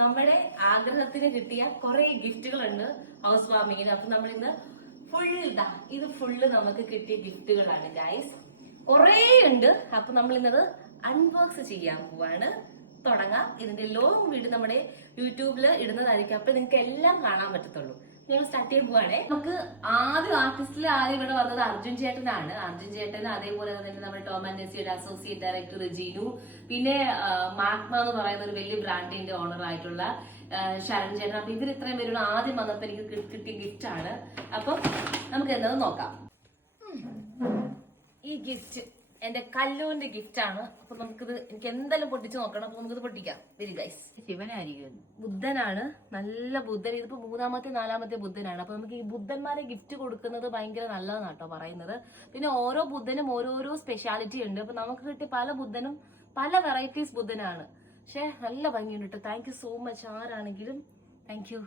നമ്മുടെ ആഗ്രഹത്തിന് കിട്ടിയ കുറെ ഗിഫ്റ്റുകളുണ്ട് ഹൗസ് വാമിങ്ങിന്. അപ്പൊ നമ്മൾ ഇന്ന് ഇത് ഫുള്ള് നമുക്ക് കിട്ടിയ ഗിഫ്റ്റുകളാണ് ഗൈസ്. കുറേ ഉണ്ട്. അപ്പൊ നമ്മൾ ഇന്നത് അൺബോക്സ് ചെയ്യാൻ പോവാണ്. തുടങ്ങാം. ഇതിന്റെ ലോങ് വീഡിയോ നമ്മുടെ യൂട്യൂബിൽ ഇടുന്നതായിരിക്കും. അപ്പൊ നിങ്ങൾക്ക് എല്ലാം കാണാൻ പറ്റത്തുള്ളൂ. ഞങ്ങൾ സ്റ്റാർട്ട് ചെയ്യാൻ പോവാണേ. നമുക്ക് ആദ്യം ഇവിടെ വന്നത് അർജുൻ ചേട്ടനാണ്. അർജുൻ ചേട്ടൻ, അതേപോലെ തന്നെ നമ്മുടെ ടോം ആൻഡ് ജെസ്സിയുടെ അസോസിയേറ്റ് ഡയറക്ടർ ജീനു, പിന്നെ മാഗ്മ എന്ന് പറയുന്ന ഒരു വലിയ ബ്രാൻഡിന്റെ ഓണർ ആയിട്ടുള്ള ശരൺ ചേട്ടൻ. അപ്പൊ ഇവർ ഇത്രയും പേരുള്ള ആദ്യം വന്നപ്പോ എനിക്ക് കിട്ടിയ ഗിഫ്റ്റ് ആണ്. അപ്പൊ നമുക്ക് എന്നത് നോക്കാം. ഈ ഗിഫ്റ്റ് എന്റെ കല്ലുവിന്റെ ഗിഫ്റ്റ് ആണ്. അപ്പൊ നമുക്കിത് എനിക്ക് എന്തായാലും പൊട്ടിച്ച് നോക്കണം. അപ്പൊ നമുക്കിത് പൊട്ടിക്കാം. Very guys. ശിവനായിരിക്കും, ബുദ്ധനാണ്. നല്ല ബുദ്ധൻ. ഇതിപ്പോ 3-ാമത്തെ 4-ാമത്തെ ബുദ്ധനാണ്. അപ്പൊ നമുക്ക് ഈ ബുദ്ധന്മാരെ ഗിഫ്റ്റ് കൊടുക്കുന്നത് ഭയങ്കര നല്ലതാണ് കേട്ടോ പറയുന്നത്. പിന്നെ ഓരോ ബുദ്ധനും ഓരോരോ സ്പെഷ്യാലിറ്റി ഉണ്ട്. അപ്പൊ നമുക്ക് കിട്ടിയ പല ബുദ്ധനും പല വെറൈറ്റീസ് ബുദ്ധനാണ്. പക്ഷെ നല്ല ഭംഗിയുണ്ട് കേട്ടോ. Thank you so much. ആരാണെങ്കിലും താങ്ക് യു.